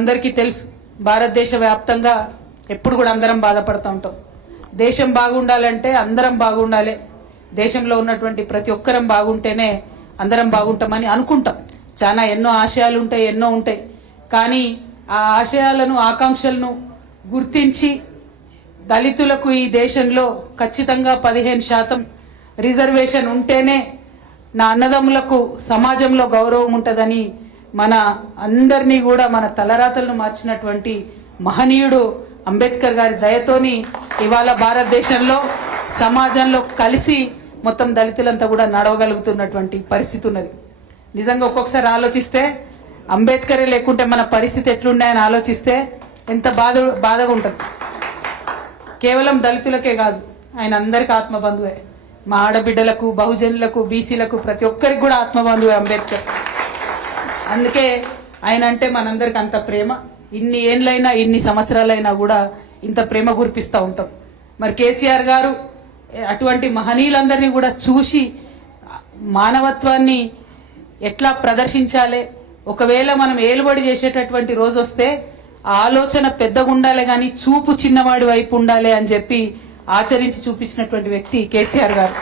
అందరికీ తెలుసు భారతదేశ వ్యాప్తంగా ఎప్పుడు కూడా అందరం బాధపడుతూ ఉంటాం. దేశం బాగుండాలంటే అందరం బాగుండాలి, దేశంలో ఉన్నటువంటి ప్రతి ఒక్కరం బాగుంటేనే అందరం బాగుంటామని అనుకుంటాం. చాలా ఎన్నో ఆశయాలు ఉంటాయి, ఎన్నో ఉంటాయి. కానీ ఆ ఆశయాలను ఆకాంక్షలను గుర్తించి దళితులకు ఈ దేశంలో ఖచ్చితంగా 15% రిజర్వేషన్ ఉంటేనే నా అన్నదమ్ములకు సమాజంలో గౌరవం ఉంటుందని మన అందరినీ కూడా మన తలరాతలను మార్చినటువంటి మహనీయుడు అంబేద్కర్ గారి దయతోని ఇవాళ భారతదేశంలో సమాజంలో కలిసి మొత్తం దళితులంతా కూడా నడవగలుగుతున్నటువంటి పరిస్థితి ఉన్నది. నిజంగా ఒక్కొక్కసారి ఆలోచిస్తే అంబేద్కరే లేకుంటే మన పరిస్థితి ఎట్లుండాయని ఆలోచిస్తే ఎంత బాధగా ఉంటుంది. కేవలం దళితులకే కాదు, ఆయన అందరికీ ఆత్మబంధువే. మా ఆడబిడ్డలకు, బహుజనులకు, బీసీలకు ప్రతి ఒక్కరికి కూడా ఆత్మబంధువే అంబేద్కర్. అందుకే ఆయన అంటే మనందరికి అంత ప్రేమ. ఇన్ని ఏండ్లైనా, ఇన్ని సంవత్సరాలైనా కూడా ఇంత ప్రేమ కురిపిస్తూ ఉంటాం. మరి కేసీఆర్ గారు అటువంటి మహనీయులందరినీ కూడా చూసి మానవత్వాన్ని ఎట్లా ప్రదర్శించాలి, ఒకవేళ మనం ఏలుబడి చేసేటటువంటి రోజు వస్తే ఆలోచన పెద్దగా ఉండాలి కానీ చూపు చిన్నవాడి వైపు ఉండాలి అని చెప్పి ఆచరించి చూపించినటువంటి వ్యక్తి కేసీఆర్ గారు.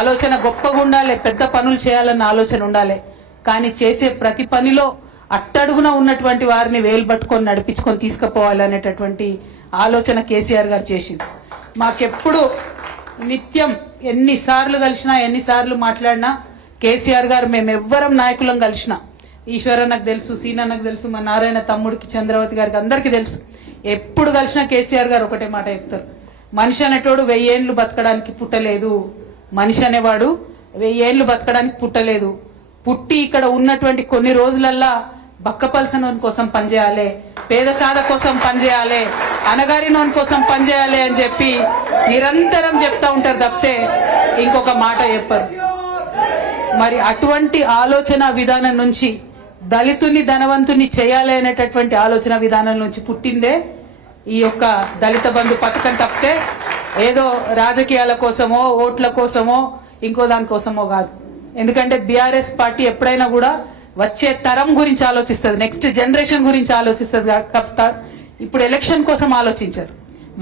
ఆలోచన గొప్పగా ఉండాలి, పెద్ద పనులు చేయాలన్న ఆలోచన ఉండాలి, కానీ చేసే ప్రతి పనిలో అట్టడుగున ఉన్నటువంటి వారిని వేలు పట్టుకొని నడిపించుకొని తీసుకుపోవాలనేటటువంటి ఆలోచన కేసీఆర్ గారు చేసింది. మాకెప్పుడు నిత్యం ఎన్నిసార్లు కలిసినా, ఎన్నిసార్లు మాట్లాడినా కేసీఆర్ గారు మేమెవ్వరం నాయకులం కలిసినా, ఈశ్వరన్నకు తెలుసు, సీనన్నకు తెలుసు, మా నారాయణ తమ్ముడికి, చంద్రవతి గారికి అందరికీ తెలుసు, ఎప్పుడు కలిసినా కేసీఆర్ గారు ఒకటే మాట చెప్తారు, మనిషి అనేటోడు 1000 ఏళ్ళు బతకడానికి పుట్టలేదు, మనిషి అనేవాడు 1000 ఏళ్ళు బతకడానికి పుట్టలేదు, పుట్టి ఇక్కడ ఉన్నటువంటి కొన్ని రోజులల్లా బక్కపల్సనోని కోసం పనిచేయాలి, పేద సాధ కోసం పనిచేయాలి, అనగారినోని కోసం పనిచేయాలి అని చెప్పి నిరంతరం చెప్తా ఉంటారు తప్పితే ఇంకొక మాట చెప్పరు. మరి అటువంటి ఆలోచన విధానం నుంచి దళితుని ధనవంతుని చేయాలి అనేటటువంటి ఆలోచన విధానం నుంచి పుట్టిందే ఈ యొక్క దళిత బంధు పథకం తప్పితే ఏదో రాజకీయాల కోసమో, ఓట్ల కోసమో, ఇంకో దానికోసమో కాదు. ఎందుకంటే బీఆర్ఎస్ పార్టీ ఎప్పుడైనా కూడా వచ్చే తరం గురించి ఆలోచిస్తుంది, నెక్స్ట్ జనరేషన్ గురించి ఆలోచిస్తుంది. ఇప్పుడు ఎలక్షన్ కోసం ఆలోచించదు.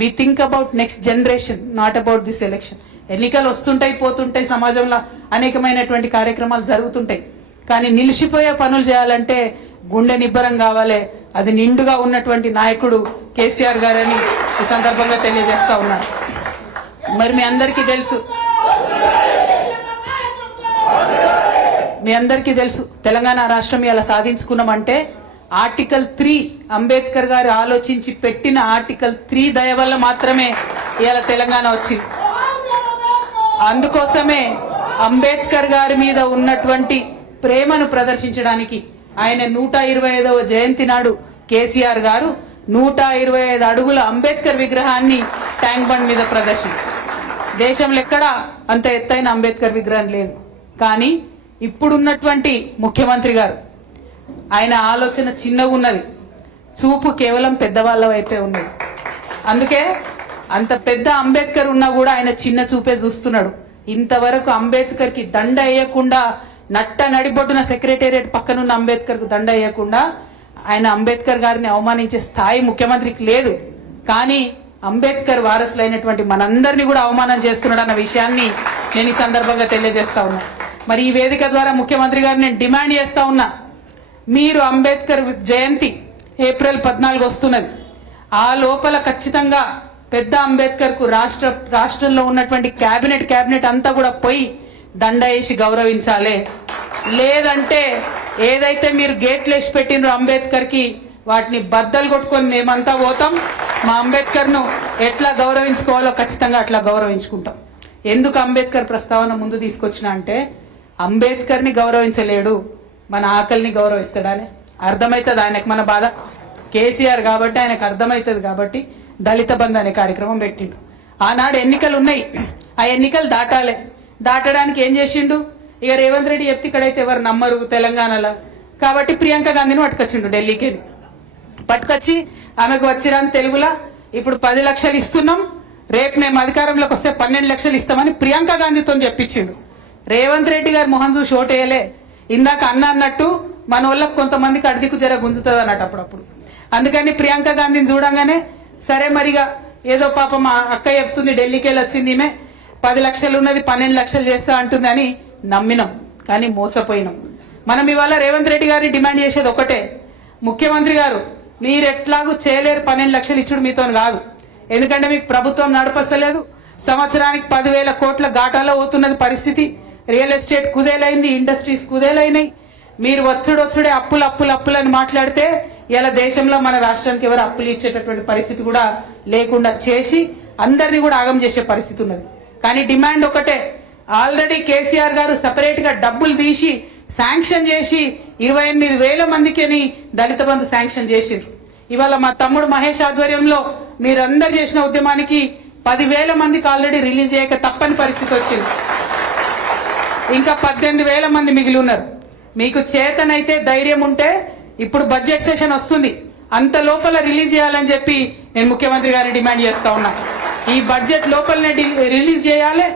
We think about next generation, not about this election. ఎన్నికలు వస్తుంటాయి, పోతుంటాయి, సమాజంలో అనేకమైనటువంటి కార్యక్రమాలు జరుగుతుంటాయి. కానీ నిలిచిపోయే పనులు చేయాలంటే గుండె నిబ్బరం కావాలి. అది నిండుగా ఉన్నటువంటి నాయకుడు కేసీఆర్ గారని ఈ సందర్భంగా తెలియజేస్తా ఉన్నారు. మరి మీ అందరికీ తెలుసు తెలంగాణ రాష్ట్రం ఇలా సాధించుకున్నామంటే ఆర్టికల్ 3 అంబేద్కర్ గారు ఆలోచించి పెట్టిన ఆర్టికల్ 3 దయ వల్ల మాత్రమే ఇలా తెలంగాణ వచ్చింది. అందుకోసమే అంబేద్కర్ గారి మీద ఉన్నటువంటి ప్రేమను ప్రదర్శించడానికి ఆయన 125వ జయంతి నాడు కేసీఆర్ గారు 125 అడుగుల అంబేద్కర్ విగ్రహాన్ని ట్యాంక్ బండ్ మీద ప్రదర్శించారు. దేశంలో ఎక్కడా అంత ఎత్తైన అంబేద్కర్ విగ్రహం లేదు. కానీ ఇప్పుడున్నటువంటి ముఖ్యమంత్రి గారు, ఆయన ఆలోచన చిన్నగా ఉన్నది, చూపు కేవలం పెద్దవాళ్ళ వైపే ఉన్నది. అందుకే అంత పెద్ద అంబేద్కర్ ఉన్నా కూడా ఆయన చిన్న చూపే చూస్తున్నాడు. ఇంతవరకు అంబేద్కర్ కి దండ వేయకుండా, నట్ట నడిబొడ్డున సెక్రటేరియట్ పక్కనున్న అంబేద్కర్ కు దండ వేయకుండా ఆయన అంబేద్కర్ గారిని అవమానించే స్థాయి ముఖ్యమంత్రికి లేదు. కానీ అంబేద్కర్ వారసులైనటువంటి మనందరినీ కూడా అవమానం చేస్తున్నాడు అన్న విషయాన్ని నేను ఈ సందర్భంగా తెలియజేస్తా ఉన్నా. మరి ఈ వేదిక ద్వారా ముఖ్యమంత్రి గారిని నేను డిమాండ్ చేస్తా ఉన్నా, మీరు అంబేద్కర్ జయంతి ఏప్రిల్ 14 వస్తున్నది, ఆ లోపల ఖచ్చితంగా పెద్ద అంబేద్కర్ కు రాష్ట్రంలో ఉన్నటువంటి క్యాబినెట్ అంతా కూడా పోయి దండ వేసి గౌరవించాలి. లేదంటే ఏదైతే మీరు గేట్లు వేసి పెట్టినరో అంబేద్కర్ కి, వాటిని బద్దలు కొట్టుకొని మేమంతా పోతాం. మా అంబేద్కర్ ను ఎట్లా గౌరవించుకోవాలో ఖచ్చితంగా అట్లా గౌరవించుకుంటాం. ఎందుకు అంబేద్కర్ ప్రస్తావన ముందు తీసుకొచ్చిన అంటే, అంబేద్కర్ ని గౌరవించలేడు, మన ఆకలిని గౌరవిస్తాడని అర్థమవుతుంది ఆయనకు మన బాధ. కేసీఆర్ కాబట్టి ఆయనకు అర్థమవుతుంది కాబట్టి దళిత బంధు అనే కార్యక్రమం పెట్టిండు. ఆనాడు ఎన్నికలు ఉన్నాయి, ఆ ఎన్నికలు దాటడానికి ఏం చేసిండు, ఇక రేవంత్ రెడ్డి చెప్తే ఇక్కడైతే ఎవరు నమ్మరు తెలంగాణలో, కాబట్టి ప్రియాంక గాంధీని పట్టుకొచ్చిండు ఢిల్లీకి. పట్టుకొచ్చి ఆమెకు వచ్చిరాని తెలుగులా ఇప్పుడు 10 లక్షలు ఇస్తున్నాం, రేపు మేము అధికారంలోకి వస్తే 12 లక్షలు ఇస్తామని ప్రియాంక గాంధీతో చెప్పించిండు. రేవంత్ రెడ్డి గారు మొహం చూసి ఓటేయలే. ఇందాక అన్నట్టు మన వాళ్ళకి కొంతమందికి అడిదికు జర గుంజుతుంది అన్నట్టు అప్పుడప్పుడు. అందుకని ప్రియాంక గాంధీని చూడంగానే సరే మరిగా ఏదో పాపం మా అక్క చెప్తుంది ఢిల్లీకి వెళ్ళి వచ్చింది ఈమె 10 లక్షలు ఉన్నది 12 లక్షలు చేస్తా అంటుందని నమ్మినాం, కానీ మోసపోయినాం. మనం ఇవాళ రేవంత్ రెడ్డి గారిని డిమాండ్ చేసేది ఒకటే, ముఖ్యమంత్రి గారు మీరు ఎట్లాగూ చేయలేరు 12 లక్షలు ఇచ్చుడు మీతో కాదు, ఎందుకంటే మీకు ప్రభుత్వం నడపస్తలేదు. సంవత్సరానికి 10,000 కోట్ల ఘాటాలో పోతున్నది పరిస్థితి. రియల్ ఎస్టేట్ కుదేలైంది, ఇండస్ట్రీస్ కుదేలైనాయి. మీరు వచ్చుడే అప్పులని మాట్లాడితే ఇలా దేశంలో మన రాష్ట్రానికి ఎవరు అప్పులు ఇచ్చేటటువంటి పరిస్థితి కూడా లేకుండా చేసి అందరినీ కూడా ఆగం చేసే పరిస్థితి ఉన్నది. కానీ డిమాండ్ ఒకటే, ఆల్రెడీ కేసీఆర్ గారు సపరేట్ గా డబ్బులు తీసి శాంక్షన్ చేసి 28,000 మందికి దళిత బంధు శాంక్షన్ చేసిండ్రు. ఇవాళ మా తమ్ముడు మహేష్ ఆధ్వర్యంలో మీరందరు చేసిన ఉద్యమానికి 10,000 మందికి ఆల్రెడీ రిలీజ్ చేయక తప్పని పరిస్థితి వచ్చింది. ఇంకా 18,000 మంది మిగిలి ఉన్నారు. మీకు చేతనైతే ధైర్యం ఉంటే ఇప్పుడు బడ్జెట్ సెషన్ వస్తుంది, అంత లోపల రిలీజ్ చేయాలని చెప్పి నేను ముఖ్యమంత్రి గారిని డిమాండ్ చేస్తా ఉన్నా. ఈ బడ్జెట్ లోపలనే రిలీజ్ చేయాలి,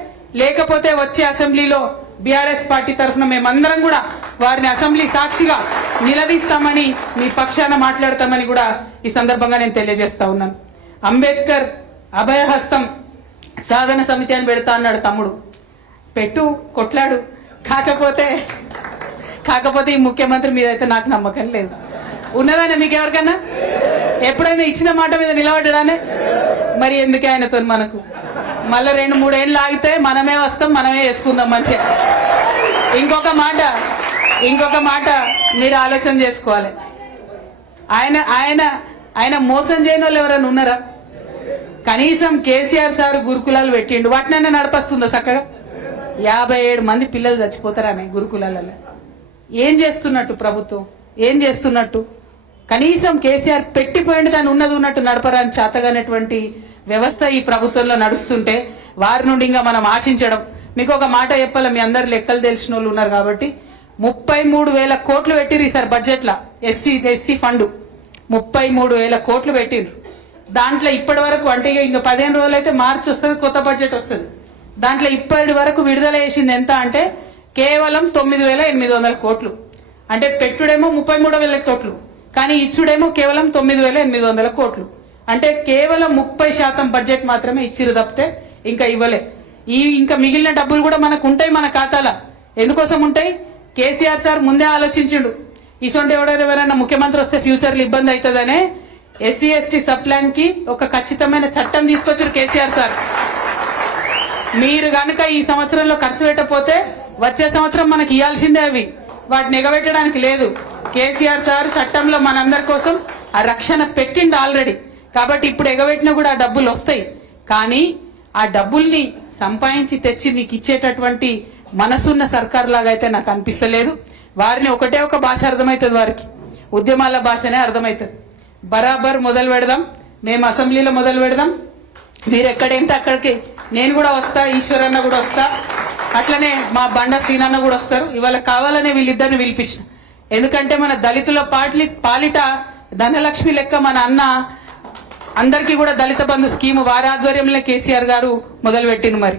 లేకపోతే వచ్చే అసెంబ్లీలో బీఆర్ఎస్ పార్టీ తరఫున మేమందరం కూడా వారిని అసెంబ్లీ సాక్షిగా నిలదీస్తామని మీ పక్షాన మాట్లాడతామని కూడా ఈ సందర్భంగా నేను తెలియజేస్తా ఉన్నాను. అంబేద్కర్ అభయహస్తం సాధన సమితి అని పెడతా అన్నాడు తమ్ముడు, పెట్టు కొట్లాడు, కాకపోతే ఈ ముఖ్యమంత్రి మీద అయితే నాకు నమ్మకం లేదు. ఉన్నదానే మీకు ఎవరికన్నా ఎప్పుడైనా ఇచ్చిన మాట మీద నిలబడ్డానే? మరి ఎందుకే ఆయనతో మనకు మళ్ళీ 2-3 ఏళ్ళు ఆగితే మనమే వస్తాం, మనమే వేసుకుందాం మంచిగా. ఇంకొక మాట మీరు ఆలోచన చేసుకోవాలి, ఆయన మోసం చేయని వాళ్ళు ఎవరైనా ఉన్నారా? కనీసం కేసీఆర్ సార్ గురుకులాలు పెట్టిండు, వాటినైనా నడిపస్తుందా చక్కగా? 57 మంది పిల్లలు చచ్చిపోతారనే గురుకులాలలో. ఏం చేస్తున్నట్టు ప్రభుత్వం, ఏం చేస్తున్నట్టు? కనీసం కేసీఆర్ పెట్టిపోయింది దాన్ని ఉన్నట్టు నడపరాని చేతగానటువంటి వ్యవస్థ ఈ ప్రభుత్వంలో నడుస్తుంటే వారి నుండి ఇంకా మనం ఆశించడం. మీకు ఒక మాట చెప్పాలి, మీ అందరు లెక్కలు తెలిసిన వాళ్ళు ఉన్నారు కాబట్టి 33,000 కోట్లు పెట్టిరు ఈసారి బడ్జెట్ లా. ఎస్సీ ఫండ్ 33,000 కోట్లు పెట్టిండ్రు. దాంట్లో ఇప్పటి వరకు అంటే ఇంకా 15 రోజులు అయితే మార్చి వస్తుంది, కొత్త బడ్జెట్ వస్తుంది. దాంట్లో ఇప్పటి వరకు విడుదల చేసింది ఎంత అంటే కేవలం 9,800 కోట్లు. అంటే పెట్టుడేమో 33,000 కోట్లు, కానీ ఇచ్చుడేమో కేవలం 9,800 కోట్లు. అంటే కేవలం 30% బడ్జెట్ మాత్రమే ఇచ్చిరు తప్పితే ఇంకా ఇవ్వలే. ఇంకా మిగిలిన డబ్బులు కూడా మనకు ఉంటాయి మన ఖాతాలో. ఎందుకోసం ఉంటాయి? కేసీఆర్ సార్ ముందే ఆలోచించిండు, ఇసొంటి ఎవరైనా ముఖ్యమంత్రి వస్తే ఫ్యూచర్ లో ఇబ్బంది అవుతుందనే SC/ST సబ్ ప్లాన్ కి ఒక ఖచ్చితమైన చట్టం తీసుకొచ్చారు కేసీఆర్ సార్. మీరు గనుక ఈ సంవత్సరంలో ఖర్చు పెట్టకపోతే వచ్చే సంవత్సరం మనకి ఇవ్వాల్సిందే అవి, వాటిని ఎగబెట్టడానికి లేదు. కేసీఆర్ సార్ చట్టంలో మనందరి కోసం ఆ రక్షణ పెట్టిండు ఆల్రెడీ. కాబట్టి ఇప్పుడు ఎగబెట్టినా కూడా ఆ డబ్బులు వస్తాయి, కానీ ఆ డబ్బుల్ని సంపాదించి తెచ్చి మీకు ఇచ్చేటటువంటి మనసున్న సర్కార్ లాగా అయితే నాకు అనిపిస్తలేదు. వారిని ఒకటే ఒక భాష అర్థమవుతుంది, వారికి ఉద్యమాల భాషనే అర్థమవుతుంది. బరాబర్ మొదలు పెడదాం, మేము అసెంబ్లీలో మొదలు పెడదాం, మీరు ఎక్కడేంటే అక్కడికి నేను కూడా వస్తా, ఈశ్వరన్న కూడా వస్తా, అట్లనే మా బండ శ్రీనన్న కూడా వస్తారు. ఇవాళ కావాలనే వీళ్ళిద్దరిని పిలిపించిన, ఎందుకంటే మన దళితుల పాలిట ధనలక్ష్మి లెక్క మన అన్న అందరికీ కూడా దళిత బంధు స్కీమ్ వారి ఆధ్వర్యంలో కేసీఆర్ గారు మొదలు పెట్టింది. మరి